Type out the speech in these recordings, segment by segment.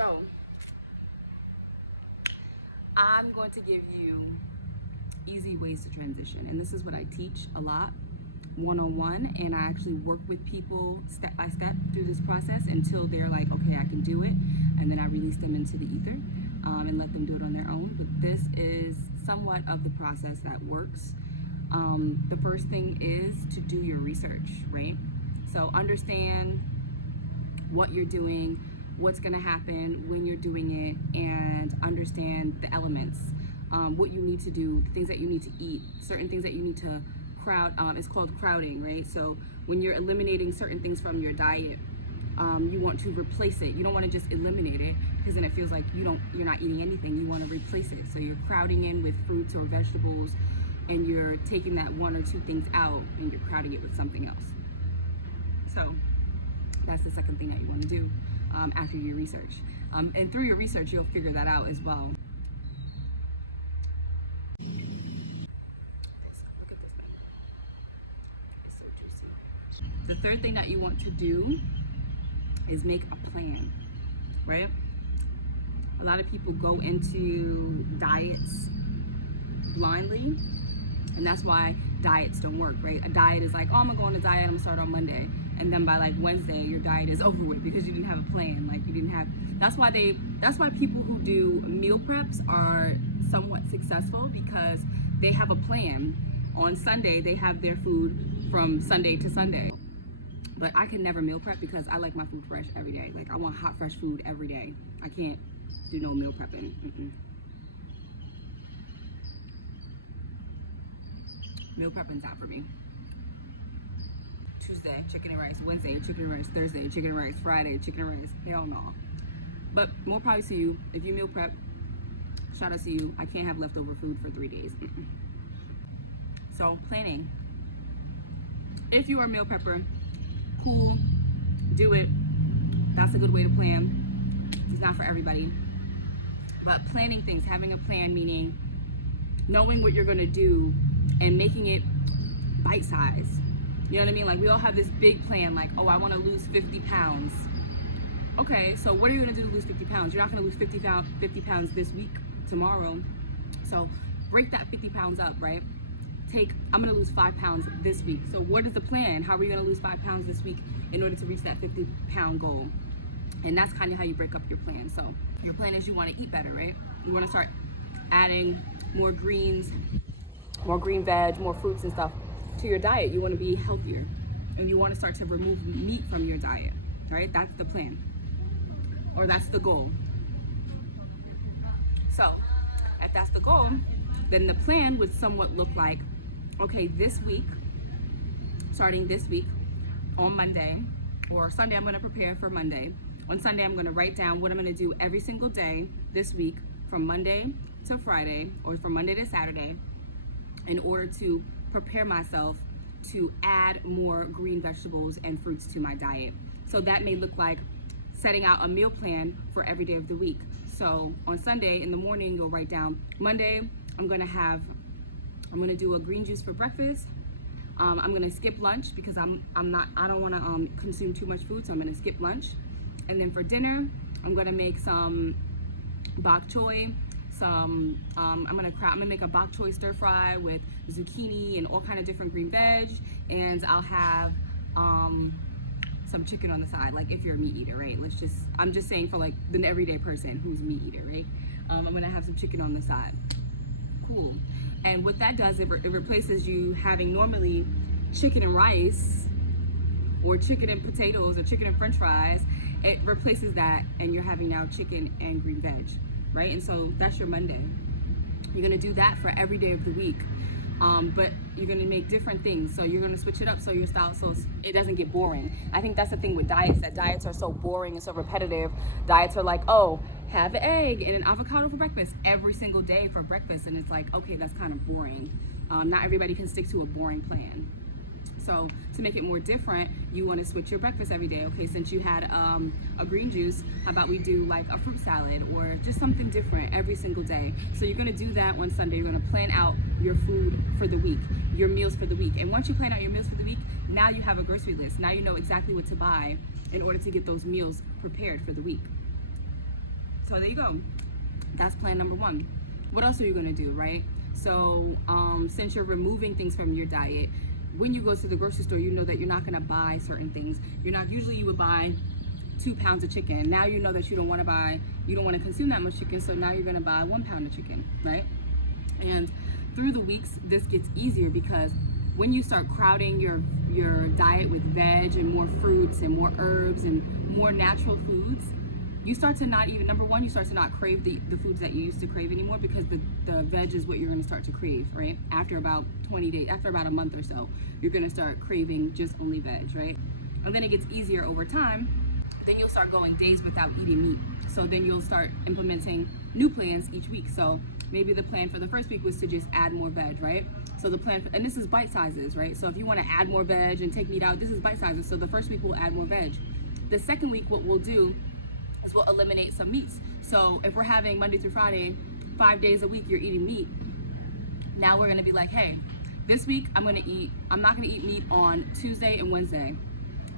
So I'm going to give you easy ways to transition, and this is what I teach a lot one-on-one, and I actually work with people step by step through this process until they're like, okay, I can do it, and then I release them into the ether and let them do it on their own. But this is somewhat of the process that works. The first thing is to do your research, right? So understand what you're doing, what's going to happen when you're doing it, and understand the elements, what you need to do, the things that you need to eat, certain things that you need to crowd. It's called crowding, right? So when you're eliminating certain things from your diet, you want to replace it. You don't want to just eliminate it, because then it feels like you're not eating anything. You want to replace it. So you're crowding in with fruits or vegetables, and you're taking that one or two things out and you're crowding it with something else. So that's the second thing that you want to do after your research. And through your research, you'll figure that out as well. Look at this thing. It's so juicy. The third thing that you want to do is make a plan, right? A lot of people go into diets blindly, and that's why diets don't work, right? A diet is like, oh, I'm gonna go on a diet, I'm gonna start on Monday. And then by like Wednesday, your diet is over with because you didn't have a plan. Like you didn't have, that's why people who do meal preps are somewhat successful, because they have a plan. On Sunday, they have their food from Sunday to Sunday. But I can never meal prep because I like my food fresh every day. Like I want hot, fresh food every day. I can't do no meal prepping. Meal prepping's out for me. Tuesday, chicken and rice. Wednesday, chicken and rice. Thursday, chicken and rice. Friday, chicken and rice. Hell no. But more power to you. If you meal prep, shout out to you. I can't have leftover food for 3 days. So planning. If you are a meal prepper, cool, do it. That's a good way to plan. It's not for everybody. But planning things, having a plan, meaning knowing what you're gonna do and making it bite size. You know what I mean? Like we all have this big plan, like, oh, I wanna lose 50 pounds. Okay, so what are you gonna do to lose 50 pounds? You're not gonna lose 50 pounds this week, tomorrow. So break that 50 pounds up, right? I'm gonna lose 5 pounds this week. So what is the plan? How are you gonna lose 5 pounds this week in order to reach that 50-pound goal? And that's kind of how you break up your plan. So your plan is you wanna eat better, right? You wanna start adding more greens, more green veg, more fruits and stuff to your diet. You wanna be healthier. And you wanna start to remove meat from your diet, right? That's the plan. Or that's the goal. So if that's the goal, then the plan would somewhat look like, okay, this week, starting this week on Monday or Sunday, I'm gonna prepare for Monday. On Sunday, I'm gonna write down what I'm gonna do every single day this week from Monday to Friday or from Monday to Saturday in order to prepare myself to add more green vegetables and fruits to my diet. So that may look like setting out a meal plan for every day of the week. So on Sunday in the morning, you'll write down, Monday, I'm gonna do a green juice for breakfast. I'm gonna skip lunch because I don't wanna consume too much food, so I'm gonna skip lunch. And then for dinner, I'm gonna make some bok choy, I'm gonna make a bok choy stir fry with zucchini and all kind of different green veg, and I'll have some chicken on the side, like if you're a meat eater, right? I'm just saying for like the everyday person who's a meat eater, right? I'm gonna have some chicken on the side. Cool. And what that does, it replaces you having normally chicken and rice or chicken and potatoes or chicken and french fries. It replaces that, and you're having now chicken and green veg, right? And so that's your Monday. You're gonna do that for every day of the week. But you're gonna make different things. So you're gonna switch it up so your style, so it doesn't get boring. I think that's the thing with diets, that diets are so boring and so repetitive. Diets are like, oh, have an egg and an avocado for breakfast every single day for breakfast. And it's like, okay, that's kind of boring. Not everybody can stick to a boring plan. So to make it more different, you want to switch your breakfast every day. Okay, since you had a green juice, how about we do like a fruit salad or just something different every single day? So you're going to do that one Sunday. You're going to plan out your food for the week, your meals for the week. And once you plan out your meals for the week, now you have a grocery list. Now you know exactly what to buy in order to get those meals prepared for the week. So there you go. That's plan number one. What else are you gonna do, right? So since you're removing things from your diet, when you go to the grocery store, you know that you're not gonna buy certain things. Usually you would buy 2 pounds of chicken. Now you know that you don't want to consume that much chicken, so now you're going to buy 1 pound of chicken, right? And through the weeks, this gets easier because when you start crowding your diet with veg and more fruits and more herbs and more natural foods, you start to not even, number one, you start to not crave the foods that you used to crave anymore, because the veg is what you're going to start to crave, right? After about 20 days, after about a month or so, you're going to start craving just only veg, right? And then it gets easier over time. Then you'll start going days without eating meat. So then you'll start implementing new plans each week. So maybe the plan for the first week was to just add more veg, right? So the plan, and this is bite sizes, right? So if you want to add more veg and take meat out, this is bite sizes. So the first week we'll add more veg. The second week, what we'll do is we'll eliminate some meats. So if we're having Monday through Friday, 5 days a week, you're eating meat. Now we're gonna be like, hey, this week I'm not gonna eat meat on Tuesday and Wednesday.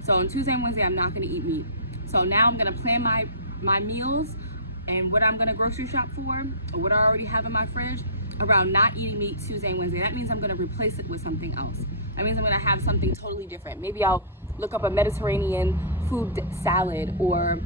So on Tuesday and Wednesday, I'm not gonna eat meat. So now I'm gonna plan my meals and what I'm gonna grocery shop for, or what I already have in my fridge, around not eating meat Tuesday and Wednesday. That means I'm gonna replace it with something else. That means I'm gonna have something totally different. Maybe I'll look up a Mediterranean food salad, or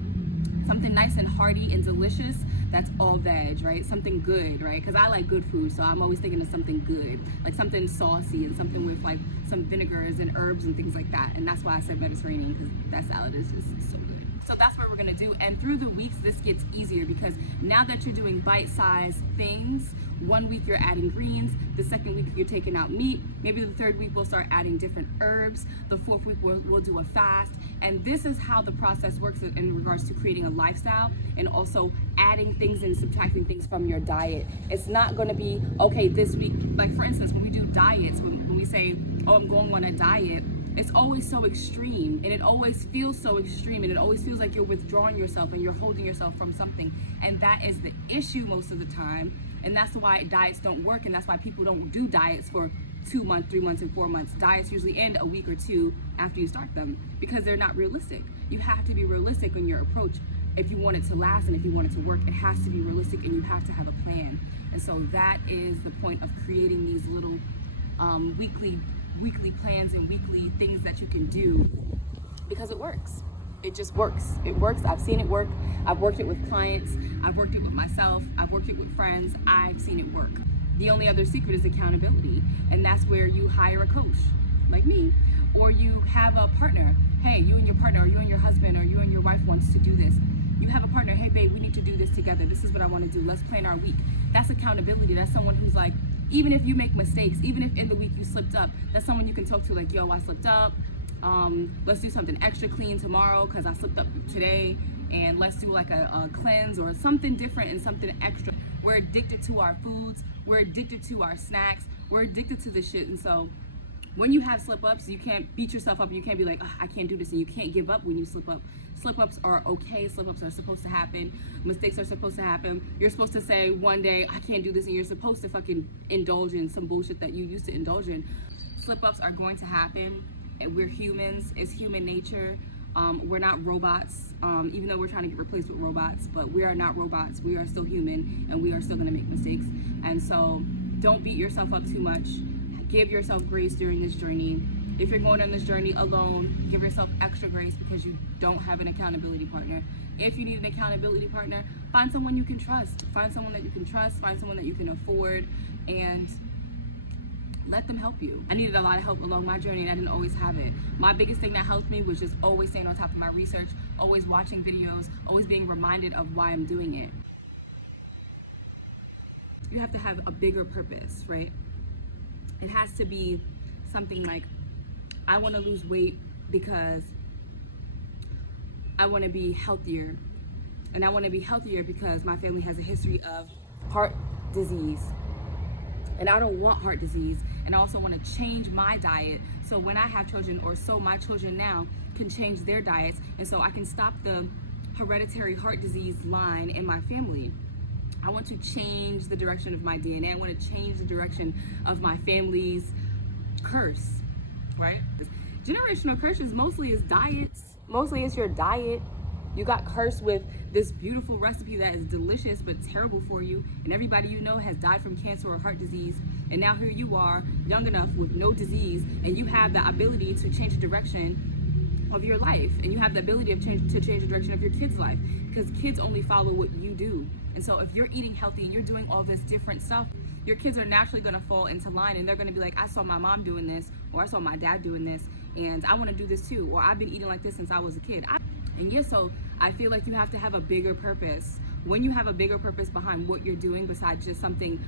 something nice and hearty and delicious that's all veg, right? Something good, right? Because I like good food, so I'm always thinking of something good, like something saucy and something with like some vinegars and herbs and things like that. And that's why I said Mediterranean, because that salad is just so good. So that's what we're gonna do. And through the weeks, this gets easier, because now that you're doing bite-sized things, 1 week you're adding greens, the second week you're taking out meat, maybe the third week we'll start adding different herbs, the fourth week we'll do a fast. And this is how the process works in regards to creating a lifestyle, and also adding things and subtracting things from your diet. It's not gonna be, okay, this week, like for instance, when we do diets, when we say, oh, I'm going on a diet, it's always so extreme, and it always feels so extreme, and it always feels like you're withdrawing yourself and you're holding yourself from something. And that is the issue most of the time. And that's why diets don't work, and that's why people don't do diets for 2 months, 3 months, and 4 months. Diets usually end a week or two after you start them, because they're not realistic. You have to be realistic in your approach. If you want it to last and if you want it to work, it has to be realistic, and you have to have a plan. And so that is the point of creating these little weekly plans and weekly things that you can do, because it works. It just works. It works. I've seen it work. I've worked it with clients. I've worked it with myself. I've worked it with friends. I've seen it work. The only other secret is accountability. And that's where you hire a coach like me, or you have a partner. Hey, you and your partner, or you and your husband, or you and your wife wants to do this. You have a partner. Hey, babe, we need to do this together. This is what I want to do. Let's plan our week. That's accountability. That's someone who's like, even if you make mistakes, even if in the week you slipped up, that's someone you can talk to, like, yo, I slipped up. Let's do something extra clean tomorrow because I slipped up today, and let's do like a cleanse or something different and something extra. We're addicted to our foods. We're addicted to our snacks. We're addicted to this shit. And so when you have slip-ups, you can't beat yourself up. You can't be like, oh, I can't do this, and you can't give up when you slip up. Slip-ups are okay. Slip-ups are supposed to happen. Mistakes are supposed to happen. You're supposed to say one day, I can't do this, and you're supposed to fucking indulge in some bullshit that you used to indulge in. Slip-ups are going to happen, and we're humans. It's human nature. We're not robots, even though we're trying to get replaced with robots, but we are not robots. We are still human, and we are still gonna make mistakes. And so don't beat yourself up too much. Give yourself grace during this journey. If you're going on this journey alone, give yourself extra grace because you don't have an accountability partner. If you need an accountability partner, find someone you can trust. Find someone that you can trust, find someone that you can afford, and let them help you. I needed a lot of help along my journey, and I didn't always have it. My biggest thing that helped me was just always staying on top of my research, always watching videos, always being reminded of why I'm doing it. You have to have a bigger purpose, right? It has to be something like, I want to lose weight because I want to be healthier. And I want to be healthier because my family has a history of heart disease. And I don't want heart disease. And I also want to change my diet so when I have children, or so my children now can change their diets, and so I can stop the hereditary heart disease line in my family. I want to change the direction of my DNA. I want to change the direction of my family's curse, right? Generational curses mostly is diets. Mostly it's your diet. You got cursed with this beautiful recipe that is delicious but terrible for you, and everybody you know has died from cancer or heart disease, and now here you are, young enough with no disease, and you have the ability to change the direction of your life, and you have the ability to change the direction of your kids' life, because kids only follow what you do. And so if you're eating healthy and you're doing all this different stuff, your kids are naturally going to fall into line, and they're going to be like, I saw my mom doing this, or I saw my dad doing this, and I want to do this too, or I've been eating like this since I was a kid. And yeah, so I feel like you have to have a bigger purpose. When you have a bigger purpose behind what you're doing, besides just something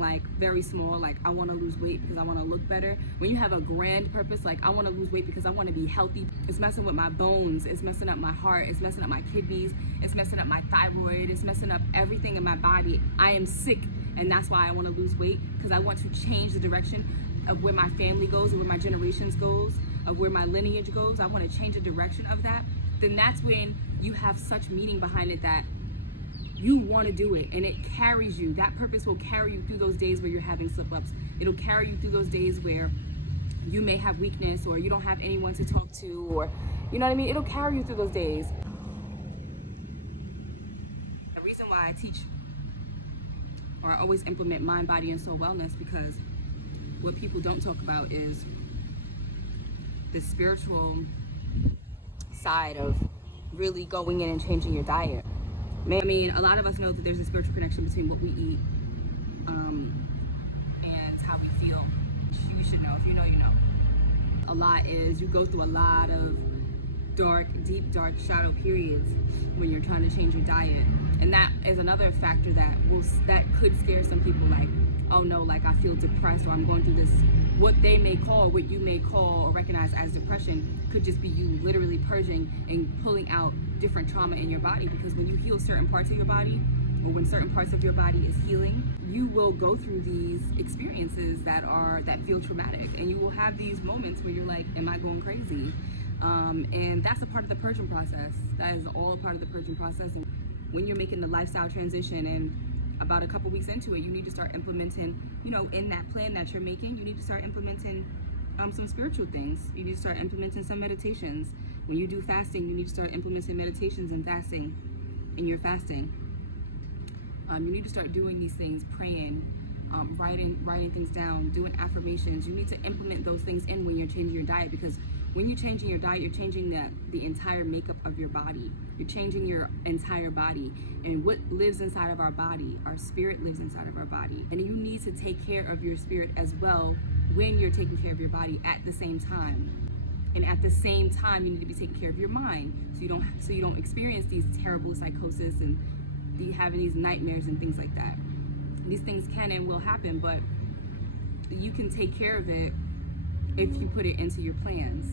like very small, like I want to lose weight because I want to look better. When you have a grand purpose, like I want to lose weight because I want to be healthy, it's messing with my bones, it's messing up my heart, it's messing up my kidneys, it's messing up my thyroid, it's messing up everything in my body. I am sick, and that's why I want to lose weight, because I want to change the direction of where my family goes, or where my generations goes, of where my lineage goes. I want to change the direction of that. Then that's when you have such meaning behind it that you want to do it, and it carries you. That purpose will carry you through those days where you're having slip-ups. It'll carry you through those days where you may have weakness, or you don't have anyone to talk to, or you know what I mean? It'll carry you through those days. The reason why I teach, or I always implement mind, body, and soul wellness, because what people don't talk about is the spiritual side of really going in and changing your diet. I mean, a lot of us know that there's a spiritual connection between what we eat and how we feel. You should know. If you know, you know. A lot is you go through a lot of deep dark shadow periods when you're trying to change your diet, and that is another factor that could scare some people. Like, oh no, like I feel depressed, or I'm going through this. What they may call, what you may call or recognize as depression, could just be you literally purging and pulling out different trauma in your body. Because when you heal certain parts of your body, or when certain parts of your body is healing, you will go through these experiences that feel traumatic, and you will have these moments where you're like, am I going crazy? And that's a part of the purging process. That is all a part of the purging process. And when you're making the lifestyle transition, and about a couple weeks into it, you need to start implementing, in that plan that you're making, you need to start implementing some spiritual things. You need to start implementing some meditations. When you do fasting, you need to start implementing meditations and fasting in your fasting. You need to start doing these things, praying, writing things down, doing affirmations. You need to implement those things in when you're changing your diet, because when you're changing your diet, you're changing the entire makeup of your body. You're changing your entire body. And what lives inside of our body, our spirit lives inside of our body. And you need to take care of your spirit as well when you're taking care of your body at the same time. And at the same time, you need to be taking care of your mind, so you don't experience these terrible psychosis and having these nightmares and things like that. These things can and will happen, but you can take care of it if you put it into your plans.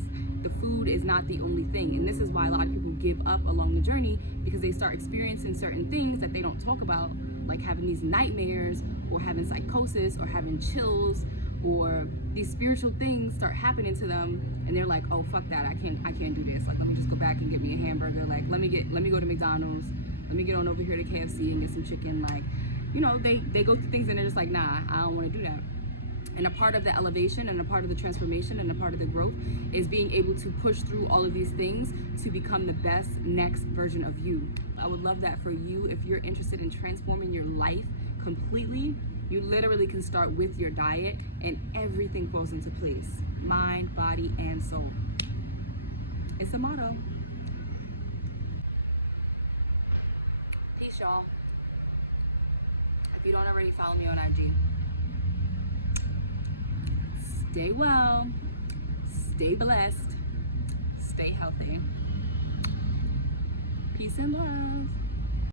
The food is not the only thing, and this is why a lot of people give up along the journey, because they start experiencing certain things that they don't talk about, like having these nightmares, or having psychosis, or having chills, or these spiritual things start happening to them, and they're like, oh fuck that, I can't do this. Like, let me just go back and get me a hamburger. Like, let me go to McDonald's. Let me get on over here to KFC and get some chicken. Like, they go through things and they're just like, nah, I don't want to do that. And a part of the elevation, and a part of the transformation, and a part of the growth is being able to push through all of these things to become the best next version of you. I would love that for you. If you're interested in transforming your life completely, you literally can start with your diet, and everything falls into place. Mind, body, and soul. It's a motto. Peace, y'all. If you don't already follow me on IG, stay well, stay blessed, stay healthy. Peace and love.